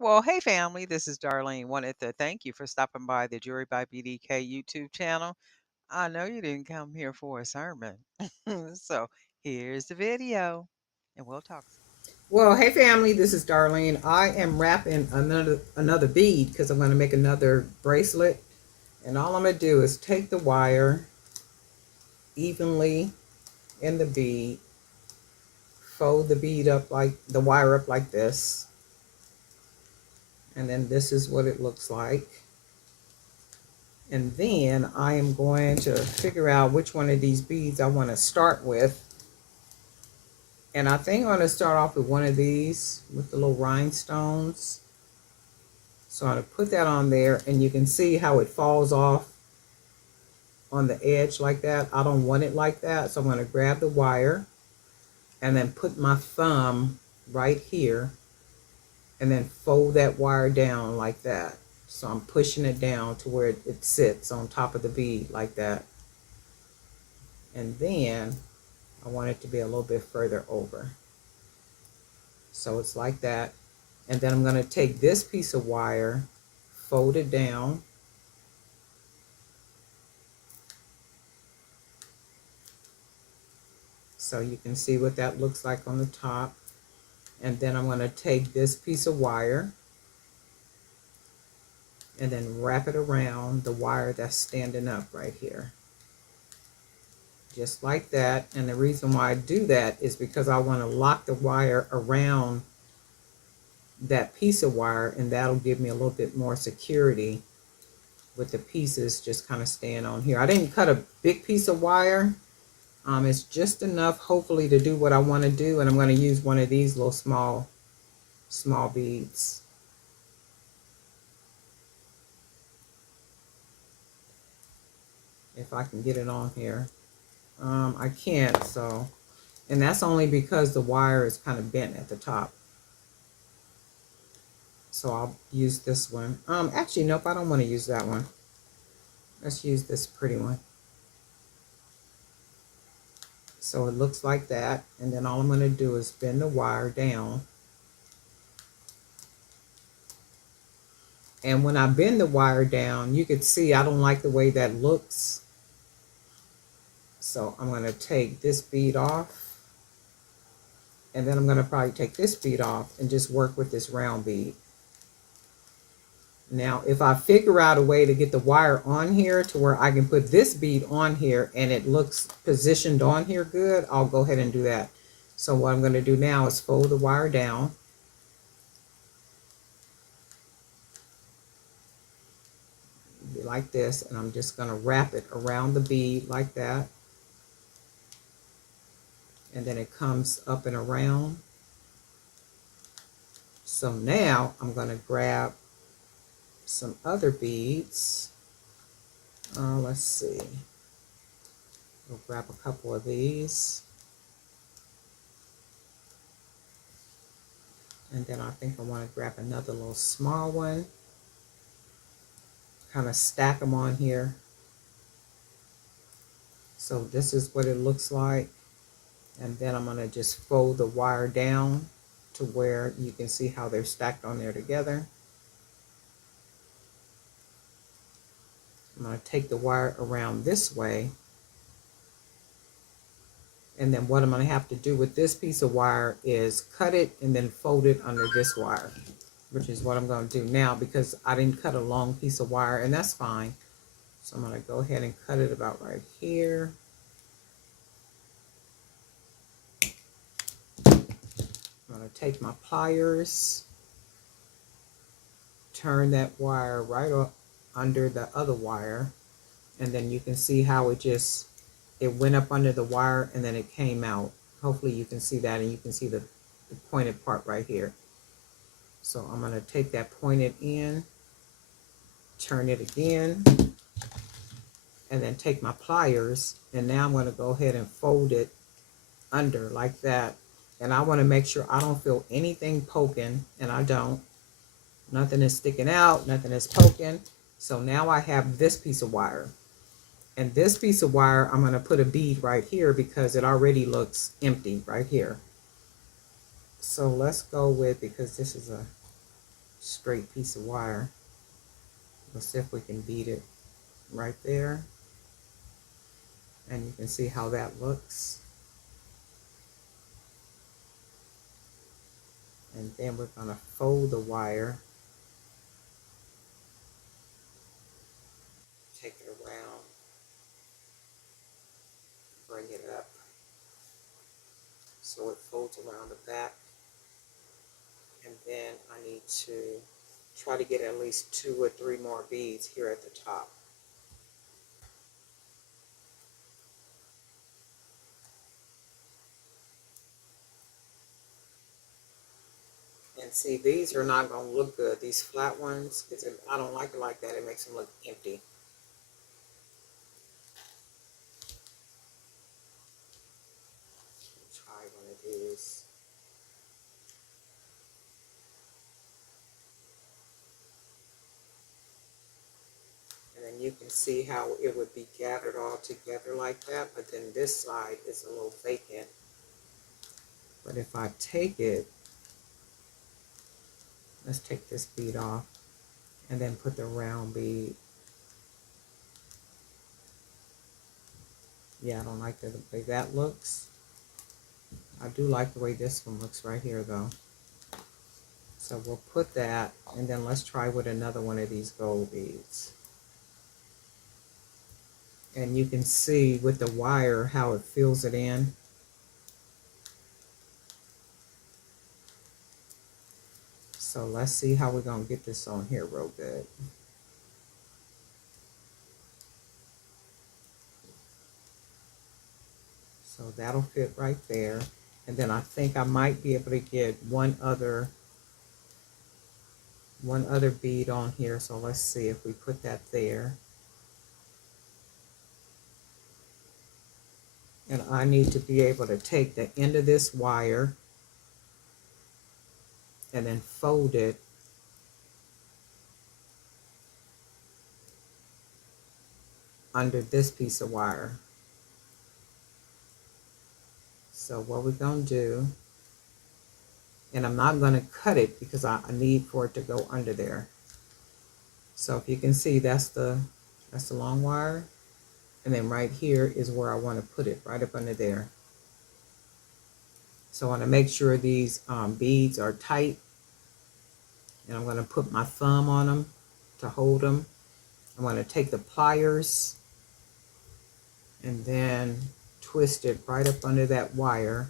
Well, hey family, this is Darlene. Wanted to thank you for stopping by the Jury by BDK YouTube channel. I know you didn't come here for a sermon. So here's the video, and we'll talk. Well, hey family, this is Darlene. I am wrapping another bead because I'm going to make another bracelet. And all I'm going to do is take the wire evenly in the bead, fold the bead up like the wire up like this. And then this is what it looks like. And then I am going to figure out which one of these beads I want to start with. And I think I'm going to start off with one of these with the little rhinestones. So I'm going to put that on there, and you can see how it falls off on the edge like that. I don't want it like that, so I'm going to grab the wire and then put my thumb right here and then fold that wire down like that. So I'm pushing it down to where it sits on top of the bead like that. And then I want it to be a little bit further over. So it's like that. And then I'm going to take this piece of wire, fold it down, so you can see what that looks like on the top. And then I'm going to take this piece of wire and then wrap it around the wire that's standing up right here. Just like that. And the reason why I do that is because I want to lock the wire around that piece of wire, and that'll give me a little bit more security with the pieces just kind of staying on here. I didn't cut a big piece of wire. It's just enough, hopefully, to do what I want to do, and I'm going to use one of these little small beads. If I can get it on here. I can't, so, and that's only because the wire is kind of bent at the top. So I'll use this one. Actually, nope, I don't want to use that one. Let's use this pretty one. So it looks like that, and then all I'm going to do is bend the wire down. And when I bend the wire down, you can see I don't like the way that looks. So I'm going to take this bead off, and then I'm going to probably take this bead off and just work with this round bead. Now, if I figure out a way to get the wire on here to where I can put this bead on here and it looks positioned on here good, I'll go ahead and do that. So what I'm going to do now is fold the wire down. Like this, and I'm just going to wrap it around the bead like that. And then it comes up and around. So now I'm going to grab some other beads. Let's see. We'll grab a couple of these. And then I think I want to grab another little small one. Kind of stack them on here. So this is what it looks like. And then I'm going to just fold the wire down to where you can see how they're stacked on there together. I'm going to take the wire around this way. And then what I'm going to have to do with this piece of wire is cut it and then fold it under this wire, which is what I'm going to do now because I didn't cut a long piece of wire, and that's fine. So I'm going to go ahead and cut it about right here. I'm going to take my pliers, turn that wire right up under the other wire, and then you can see how it went up under the wire and then it came out. Hopefully you can see that, and you can see the pointed part right here. So I'm going to take that pointed end, turn it again, and then take my pliers, and now I'm going to go ahead and fold it under like that. And I want to make sure I don't feel anything poking, and I don't. Nothing is sticking out, nothing is poking. So now I have this piece of wire. And this piece of wire, I'm going to put a bead right here because it already looks empty right here. So let's go with, because this is a straight piece of wire. Let's see if we can bead it right there. And you can see how that looks. And then we're going to fold the wire, take it around, bring it up so it folds around the back. And then I need to try to get at least 2 or 3 more beads here at the top. And see, these are not going to look good, these flat ones, because I don't like it like that. It makes them look empty. Try one of these. And then you can see how it would be gathered all together like that, but then this side is a little vacant. But if I take it, let's take this bead off and then put the round bead. Yeah, I don't like the way that looks. I do like the way this one looks right here though. So we'll put that, and then let's try with another one of these gold beads. And you can see with the wire how it fills it in. So let's see how we're going to get this on here real good. So that'll fit right there. And then I think I might be able to get one other bead on here. So let's see if we put that there. And I need to be able to take the end of this wire and then fold it under this piece of wire. So what we're going to do, and I'm not going to cut it because I need for it to go under there. So if you can see, that's the long wire. And then right here is where I want to put it, right up under there. So I want to make sure these beads are tight. And I'm going to put my thumb on them to hold them. I'm going to take the pliers and then twist it right up under that wire.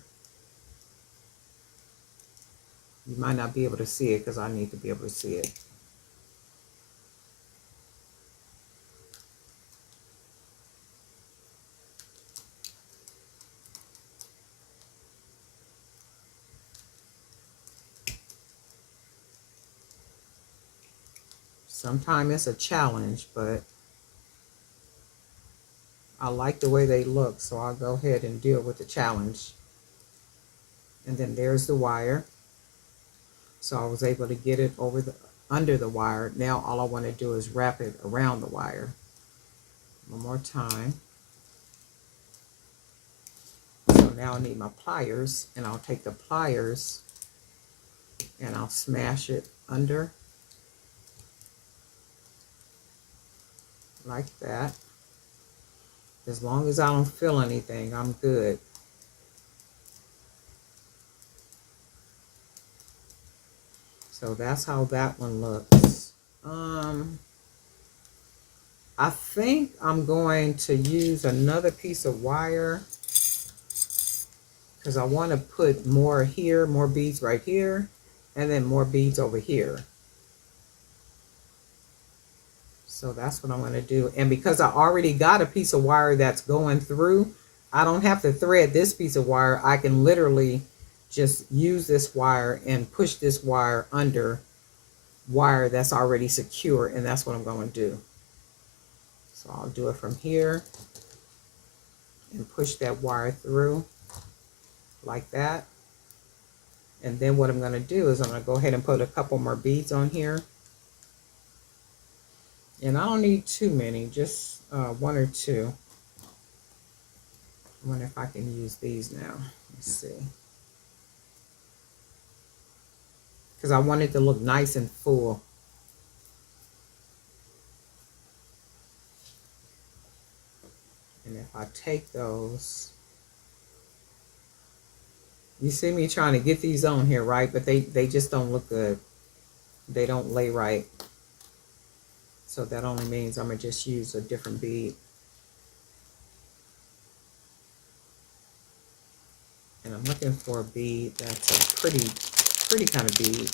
You might not be able to see it because I need to be able to see it. Sometimes it's a challenge, but I like the way they look, so I'll go ahead and deal with the challenge. And then there's the wire. So I was able to get it under the wire. Now all I want to do is wrap it around the wire. One more time. So now I need my pliers, and I'll take the pliers and I'll smash it under like that. As long as I don't feel anything, I'm good. So that's how that one looks. I think I'm going to use another piece of wire because I want to put more here, more beads right here, and then more beads over here. So that's what I'm going to do. And because I already got a piece of wire that's going through, I don't have to thread this piece of wire. I can literally just use this wire and push this wire under wire that's already secure, and that's what I'm going to do. So I'll do it from here and push that wire through like that. And then what I'm going to do is I'm going to go ahead and put a couple more beads on here. And I don't need too many, just 1 or 2. I wonder if I can use these now. Let's see. because I want it to look nice and full. And if I take those, you see me trying to get these on here, right? But they just don't look good. They don't lay right. So that only means I'm going to just use a different bead. And I'm looking for a bead that's a pretty kind of bead.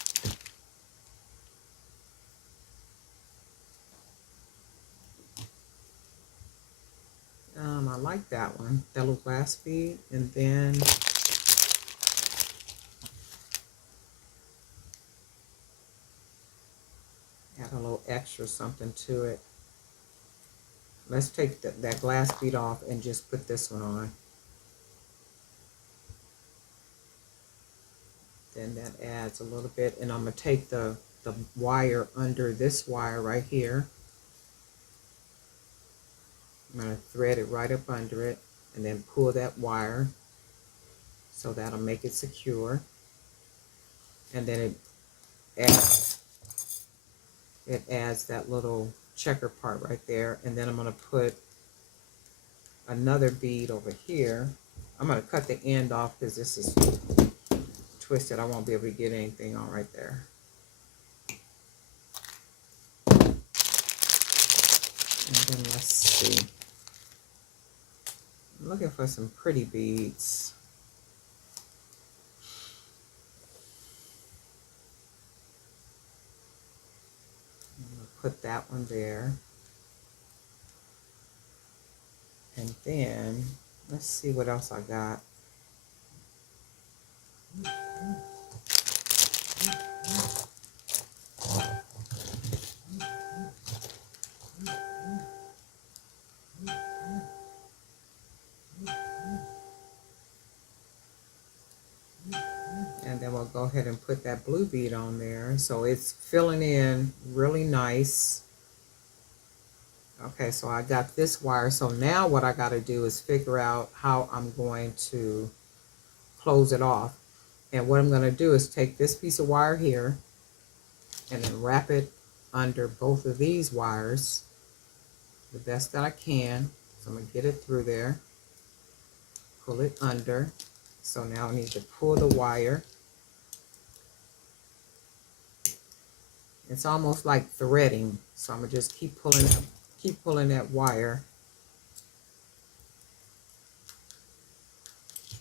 I like that one, that little glass bead. And then add a little extra something to it. Let's take that glass bead off and just put this one on. Then that adds a little bit. And I'm going to take the wire under this wire right here. I'm going to thread it right up under it and then pull that wire, so that'll make it secure. And then it adds that little checker part right there. And then I'm going to put another bead over here. I'm going to cut the end off because this is twisted. I won't be able to get anything on right there. And then let's see. I'm looking for some pretty beads. I'm going to put that one there. And then let's see what else I got. And then we'll go ahead and put that blue bead on there. So it's filling in really nice. Okay, so I got this wire. So now what I got to do is figure out how I'm going to close it off. And what I'm going to do is take this piece of wire here and then wrap it under both of these wires the best that I can. So I'm going to get it through there, pull it under. So now I need to pull the wire. It's almost like threading. So I'm going to just keep pulling that wire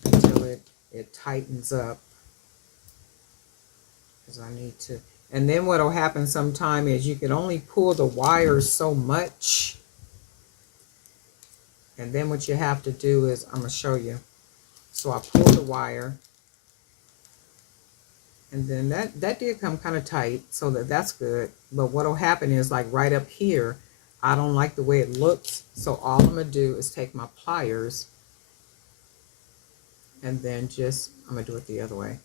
until it tightens up. Because I need to. And then what will happen sometime is you can only pull the wires so much. And then what you have to do is, I'm going to show you. So I pull the wire. And then that did come kind of tight, so that's good. But what will happen is, like right up here, I don't like the way it looks. So all I'm going to do is take my pliers and then just, I'm going to do it the other way.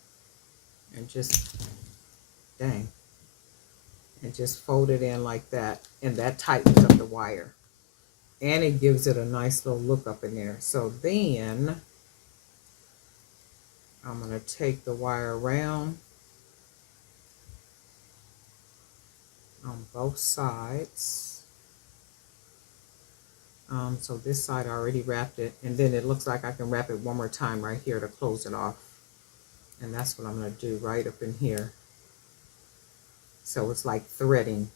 And just, dang. And just fold it in like that. And that tightens up the wire. And it gives it a nice little look up in there. So then, I'm going to take the wire around on both sides. So this side I already wrapped it, and then it looks like I can wrap it one more time right here to close it off. And that's what I'm going to do right up in here. So it's like threading.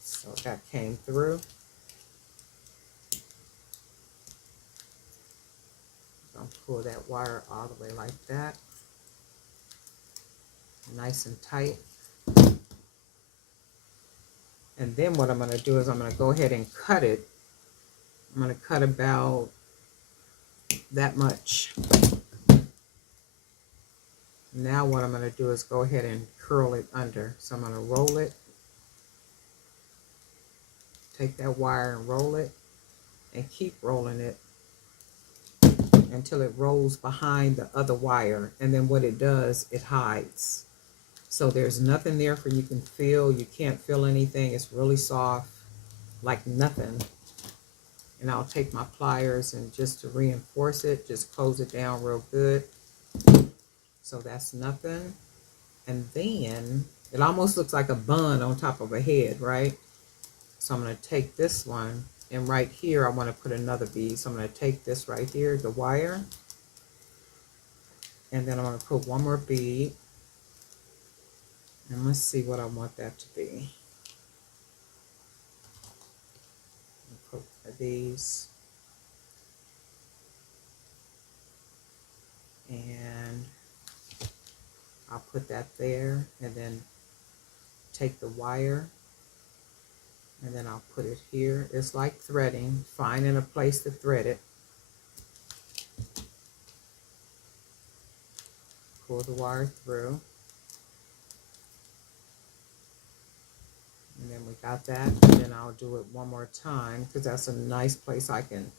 So that came through. I'll pull that wire all the way like that. Nice and tight. And then what I'm going to do is I'm going to go ahead and cut it. I'm going to cut about that much. Now what I'm going to do is go ahead and curl it under. So I'm going to roll it. Take that wire and roll it. And keep rolling it until it rolls behind the other wire. And then what it does, it hides. So there's nothing there for you can feel. You can't feel anything. It's really soft, like nothing. And I'll take my pliers and just to reinforce it, just close it down real good. So that's nothing. And then it almost looks like a bun on top of a head, right? So I'm going to take this one, and right here I want to put another bead. So I'm going to take this right here, the wire, and then I'm going to put one more bead. And let's see what I want that to be. Put these, and I'll put that there, and then take the wire, and then I'll put it here. It's like threading, finding a place to thread it. Pull the wire through, and then we got that. And then I'll do it one more time because that's a nice place I can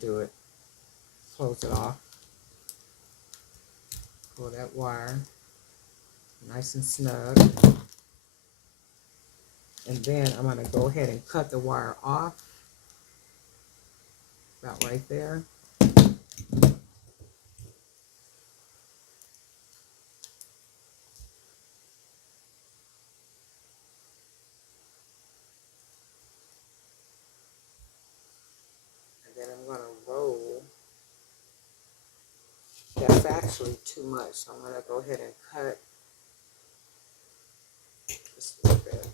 do it. Close it off. Pull that wire nice and snug, and then I'm going to go ahead and cut the wire off about right there. And then I'm going to roll. That's actually too much, so I'm going to go ahead and cut just a little bit.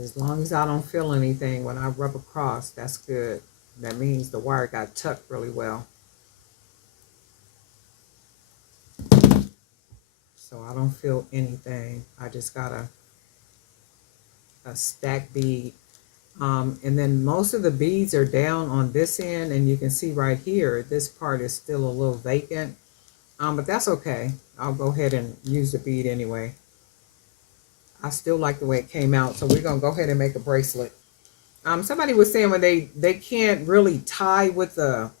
As long as I don't feel anything when I rub across, that's good. That means the wire got tucked really well. So I don't feel anything. I just got a stack bead. And then most of the beads are down on this end, and you can see right here, this part is still a little vacant. But that's okay. I'll go ahead and use the bead anyway. I still like the way it came out, so we're gonna go ahead and make a bracelet. Somebody was saying when they can't really tie with the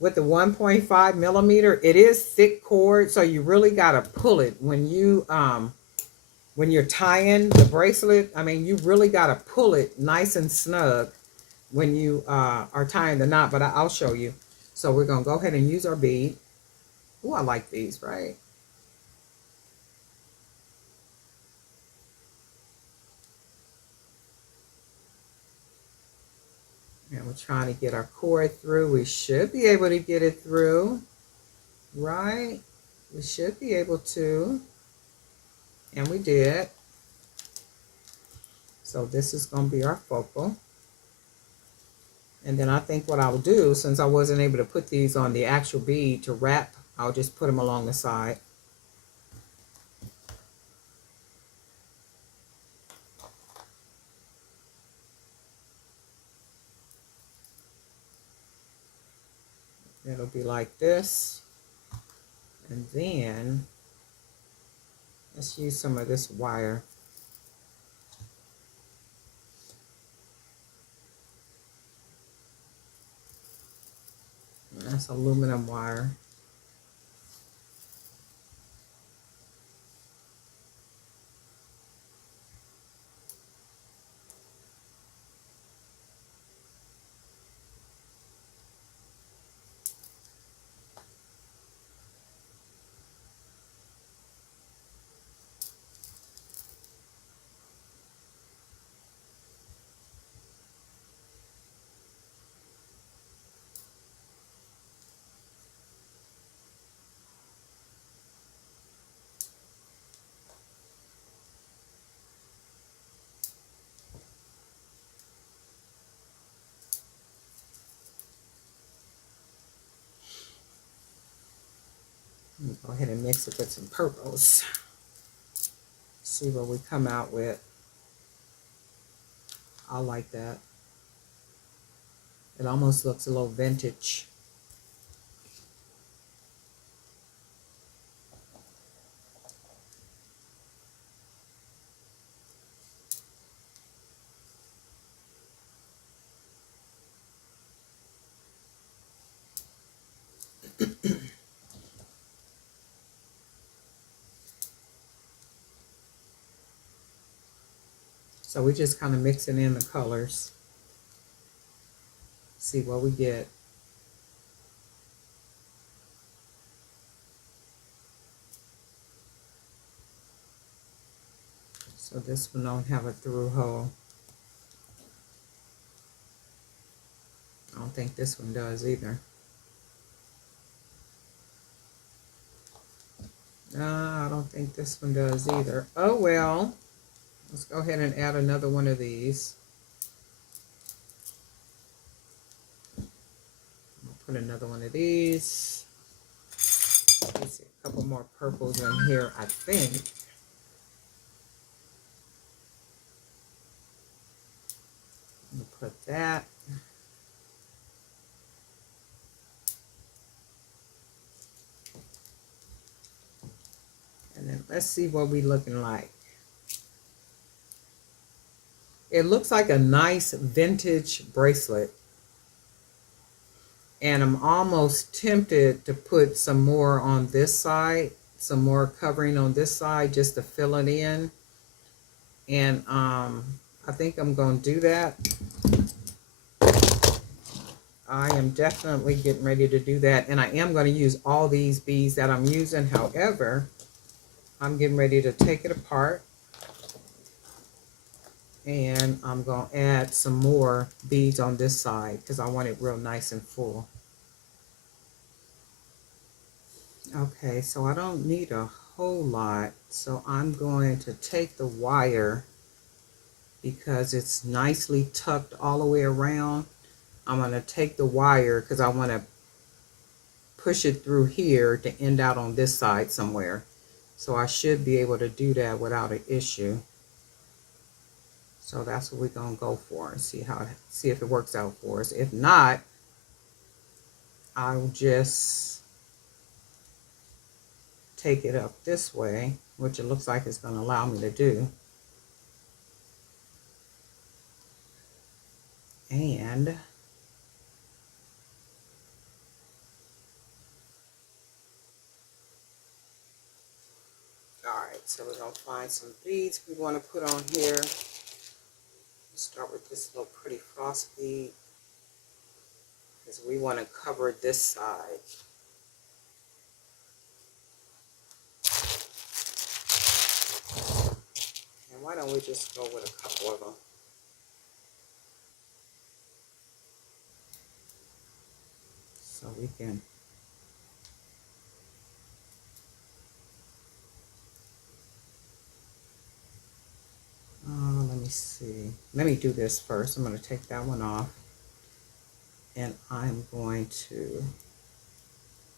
1.5 millimeter. It is thick cord, so you really gotta pull it when you're tying the bracelet. I mean, you really gotta pull it nice and snug when you are tying the knot. But I'll show you. So we're gonna go ahead and use our bead. Oh, I like these, right? And we're trying to get our cord through. We should be able to get it through, right? We should be able to. And we did. So this is going to be our focal. And then I think what I'll do, since I wasn't able to put these on the actual bead to wrap, I'll just put them along the side. It'll be like this. And then let's use some of this wire. That's aluminum wire. Go ahead and mix it with some purples. See what we come out with. I like that. It almost looks a little vintage. So we're just kind of mixing in the colors. See what we get. So this one don't have a through hole. I don't think this one does either. I don't think this one does either. Oh well. Let's go ahead and add another one of these. I'll put another one of these. Let's see, a couple more purples in here, I think. I'll put that. And then let's see what we're looking like. It looks like a nice vintage bracelet. And I'm almost tempted to put some more on this side, some more covering on this side just to fill it in. And I think I'm going to do that. I am definitely getting ready to do that. And I am going to use all these beads that I'm using. However, I'm getting ready to take it apart. And I'm going to add some more beads on this side because I want it real nice and full. Okay, so I don't need a whole lot. So I'm going to take the wire because it's nicely tucked all the way around. I'm going to take the wire because I want to push it through here to end out on this side somewhere. So I should be able to do that without an issue. So that's what we're going to go for and see if it works out for us. If not, I'll just take it up this way, which it looks like it's going to allow me to do. And all right, so we're going to find some beads we want to put on here. Let's start with this little pretty frost bead because we want to cover this side. And why don't we just go with a couple of them? So we can let me see. Let me do this first. I'm going to take that one off. And I'm going to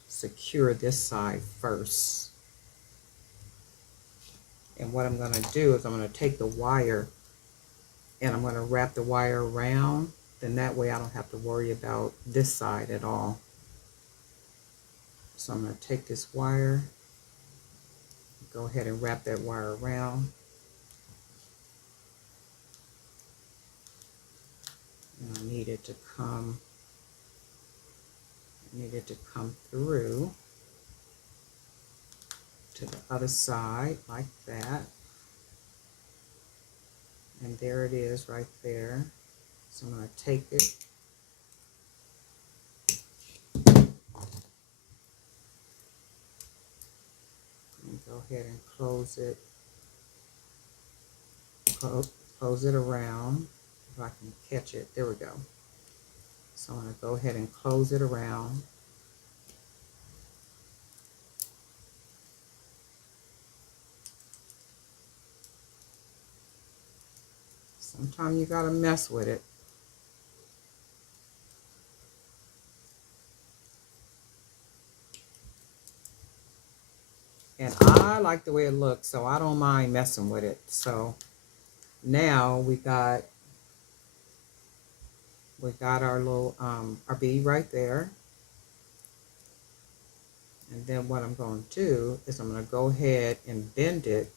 secure this side first. And what I'm going to do is I'm going to take the wire and I'm going to wrap the wire around. Then that way I don't have to worry about this side at all. So I'm going to take this wire, go ahead and wrap that wire around. And I need it to come through to the other side like that. And there it is right there. So I'm going to take it and go ahead and close it. Close it around. If I can catch it. There we go. So I'm going to go ahead and close it around. Sometimes you got to mess with it. And I like the way it looks, so I don't mind messing with it. So now we got our little our bead right there. And then what I'm going to do is I'm going to go ahead and bend it.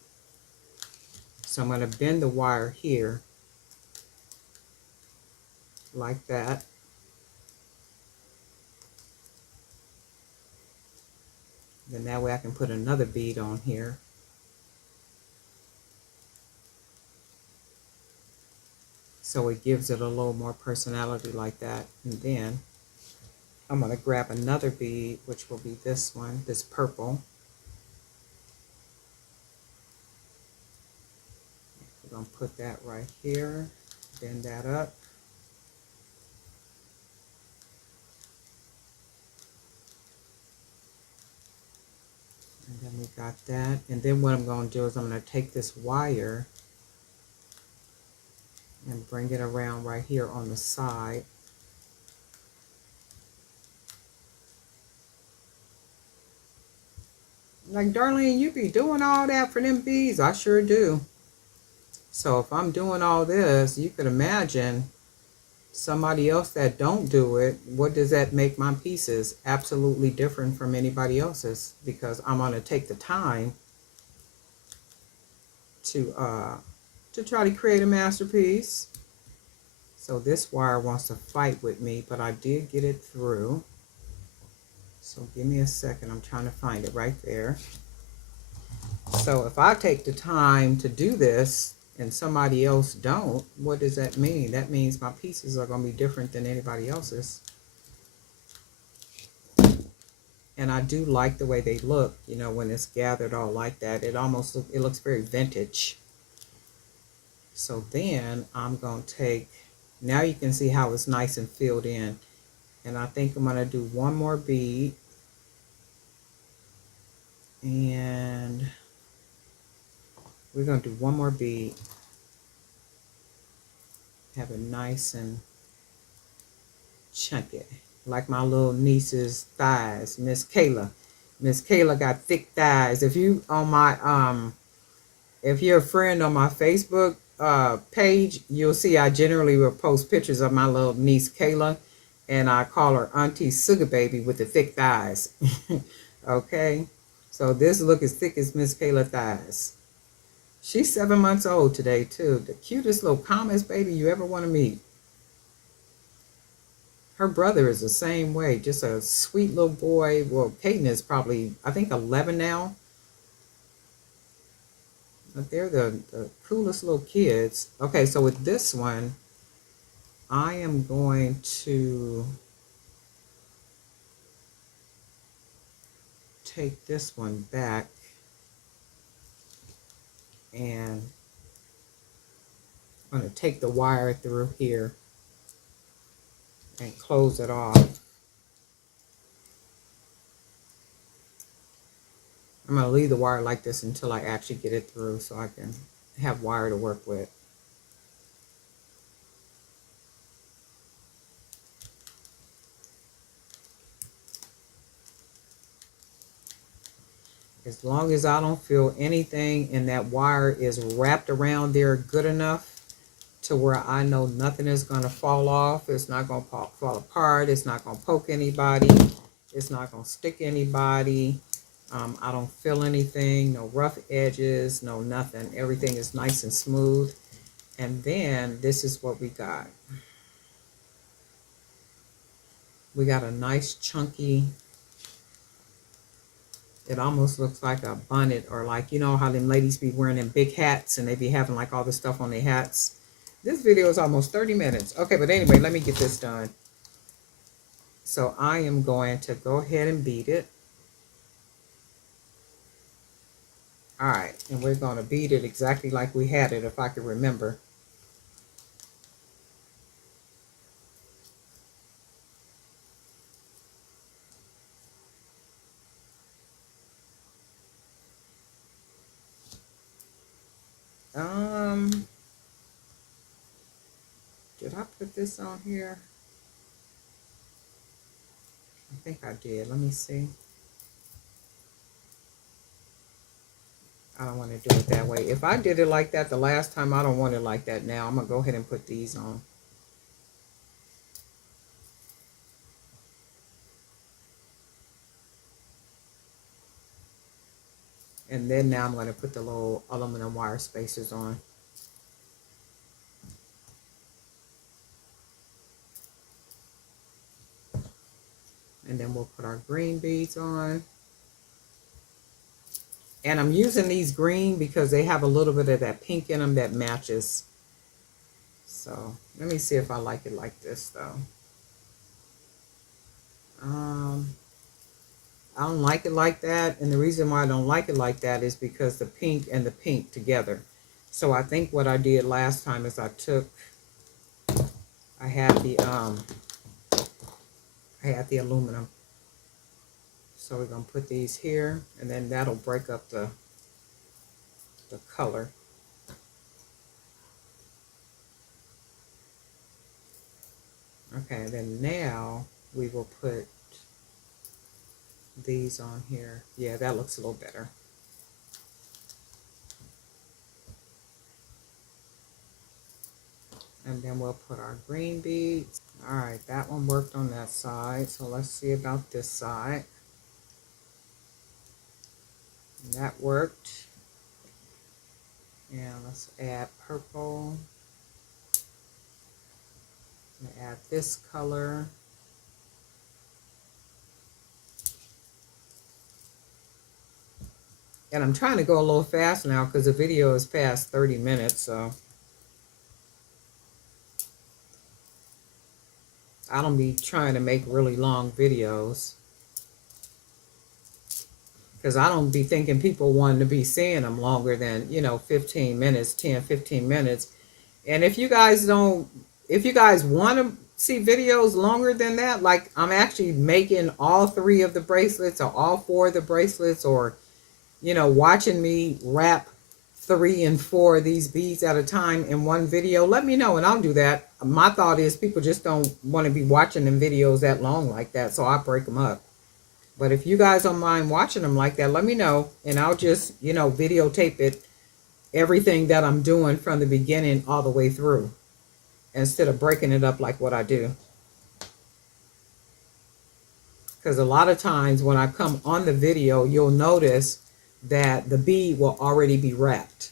So I'm going to bend the wire here like that. Then that way I can put another bead on here. So it gives it a little more personality like that. And then I'm going to grab another bead, which will be this one, this purple. We're going to put that right here, bend that up. And then we got that. And then what I'm going to do is I'm going to take this wire and bring it around right here on the side. Like, Darlene, you be doing all that for them beads? I sure do. So if I'm doing all this, you could imagine somebody else that don't do it. What does that make my pieces? Absolutely different from anybody else's, because I'm going to take the time to try to create a masterpiece. So this wire wants to fight with me, but I did get it through. So give me a second. I'm trying to find it right there. So if I take the time to do this and somebody else don't, what does that mean? That means my pieces are going to be different than anybody else's. And I do like the way they look, you know, when it's gathered all like that. It almost it looks very vintage. So then I'm going to take, now you can see how it's nice and filled in. And I think I'm going to do one more bead. And we're going to do one more bead. Have it nice and chunky, like my little niece's thighs, Miss Kayla. Miss Kayla got thick thighs. If you on my if you're a friend on my Facebook page, you'll see I generally will post pictures of my little niece Kayla, and I call her Auntie Sugar Baby with the thick thighs. Okay, so this look as thick as Miss Kayla thighs. She's 7 months old today too. The cutest little calmest baby you ever want to meet. Her brother is the same way, just a sweet little boy. Well, Peyton is probably, I think, 11 now. But they're the coolest little kids. Okay, so with this one, I am going to take this one back and I'm going to take the wire through here and close it off. I'm going to leave the wire like this until I actually get it through so I can have wire to work with. As long as I don't feel anything and that wire is wrapped around there good enough to where I know nothing is going to fall off, it's not going to fall apart, it's not going to poke anybody, it's not going to stick anybody, I don't feel anything, no rough edges, no nothing. Everything is nice and smooth. And then this is what we got. We got a nice chunky, it almost looks like a bonnet, or like, you know how them ladies be wearing them big hats and they be having like all this stuff on their hats. This video is almost 30 minutes. Okay, but anyway, let me get this done. So I am going to go ahead and bead it. All right, and we're going to bead it exactly like we had it, if I can remember. Did I put this on here? I think I did. Let me see. I don't want to do it that way. If I did it like that the last time, I don't want it like that now. I'm going to go ahead and put these on. And then now I'm going to put the little aluminum wire spacers on. And then we'll put our green beads on. And I'm using these green because they have a little bit of that pink in them that matches. So let me see if I like it like this though. I don't like it like that, and the reason why I don't like it like that is because the pink and the pink together. So I think what I did last time is I had the aluminum. So we're gonna put these here, and then that'll break up the color. Okay, then now we will put these on here. Yeah, that looks a little better. And then we'll put our green beads. All right, that one worked on that side. So let's see about this side. And that worked. And let's add purple. And add this color. And I'm trying to go a little fast now because the video is past 30 minutes. So I don't be trying to make really long videos, because I don't be thinking people want to be seeing them longer than, 15 minutes, 10, 15 minutes. And if you guys want to see videos longer than that, like I'm actually making all 3 of the bracelets or all 4 of the bracelets, or, watching me wrap 3 and 4 of these beads at a time in one video, let me know and I'll do that. My thought is people just don't want to be watching them videos that long like that, so I break them up. But if you guys don't mind watching them like that, let me know and I'll just, videotape it, everything that I'm doing from the beginning all the way through, instead of breaking it up like what I do. Because a lot of times when I come on the video, you'll notice that the bead will already be wrapped.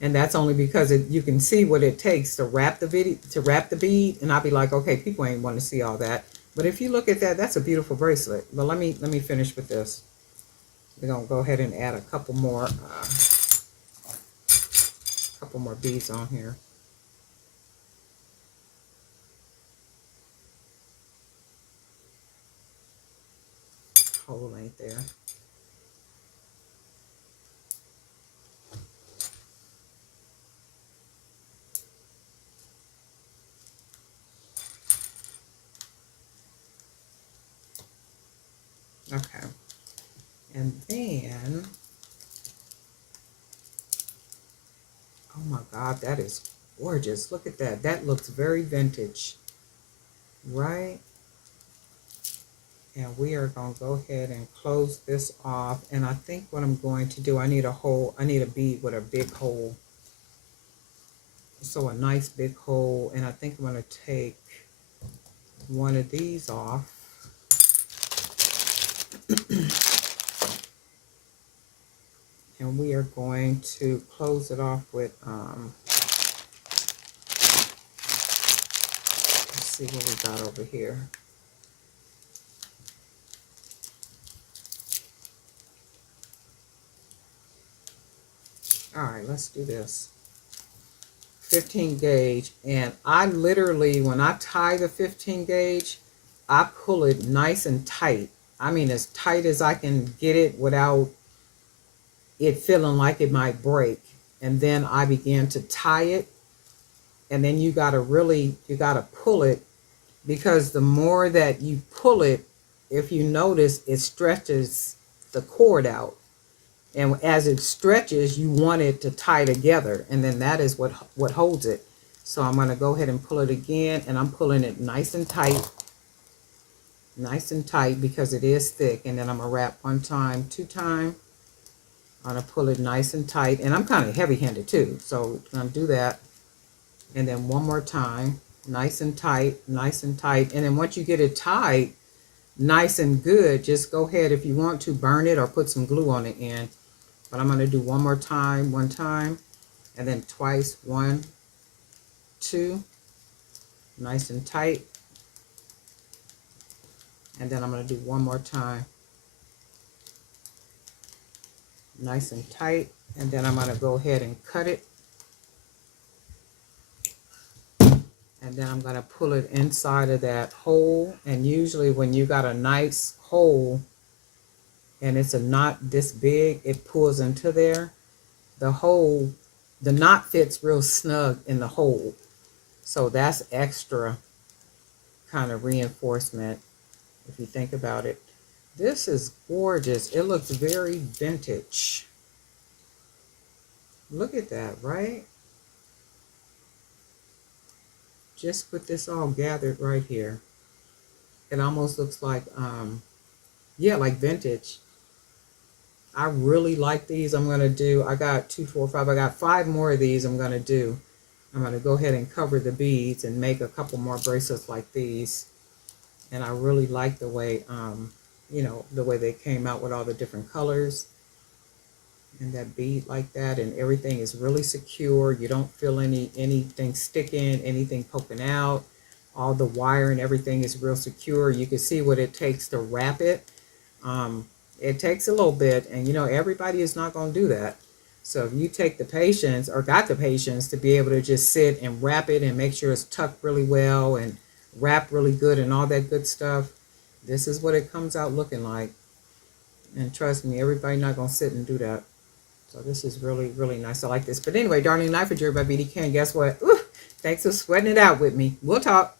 And that's only because you can see what it takes to wrap the bead. And I'll be like, okay, people ain't want to see all that. But if you look at that, that's a beautiful bracelet. But let me finish with this. We're gonna go ahead and add a couple more beads on here. Hole ain't there. Okay. And then, oh my God, that is gorgeous. Look at that. That looks very vintage, right? And we are going to go ahead and close this off. And I think what I'm going to do, I need a bead with a big hole. So a nice big hole. And I think I'm going to take one of these off. And we are going to close it off with, let's see what we got over here. All right, let's do this. 15 gauge. And I literally, when I tie the 15 gauge, I pull it nice and tight. I mean, as tight as I can get it without it feeling like it might break. And then I begin to tie it. And then you got to pull it, because the more that you pull it, if you notice, it stretches the cord out. And as it stretches, you want it to tie together. And then that is what holds it. So I'm going to go ahead and pull it again. And I'm pulling it nice and tight. Nice and tight, because it is thick. And then I'm going to wrap 1 time, 2 times. I'm going to pull it nice and tight. And I'm kind of heavy-handed too. So I'm going to do that. And then 1 more time. Nice and tight. Nice and tight. And then once you get it tied nice and good, just go ahead, if you want to, burn it or put some glue on the end. But I'm going to do 1 more time, 1 time, and then twice, 1, 2, nice and tight. And then I'm going to do 1 more time, nice and tight. And then I'm going to go ahead and cut it. And then I'm going to pull it inside of that hole. And usually when you got a nice hole and it's a knot this big, it pulls into there. The hole, the knot fits real snug in the hole. So that's extra kind of reinforcement if you think about it. This is gorgeous. It looks very vintage. Look at that, right? Just with this all gathered right here. It almost looks like, yeah, like vintage. I really like these. I'm going to do, I got 2, 4, 5. I got 5 more of these I'm going to do. I'm going to go ahead and cover the beads and make a couple more bracelets like these. And I really like the way, the way they came out with all the different colors and that bead like that, and everything is really secure. You don't feel anything sticking, anything poking out. All the wire and everything is real secure. You can see what it takes to wrap it. It takes a little bit, and everybody is not going to do that. So if you take the patience or got the patience to be able to just sit and wrap it and make sure it's tucked really well and wrapped really good and all that good stuff, this is what it comes out looking like. And trust me, everybody not going to sit and do that. So this is really, really nice. I like this. But anyway, Darling Life of Jerry by BDK. And guess what? Ooh, thanks for sweating it out with me. We'll talk.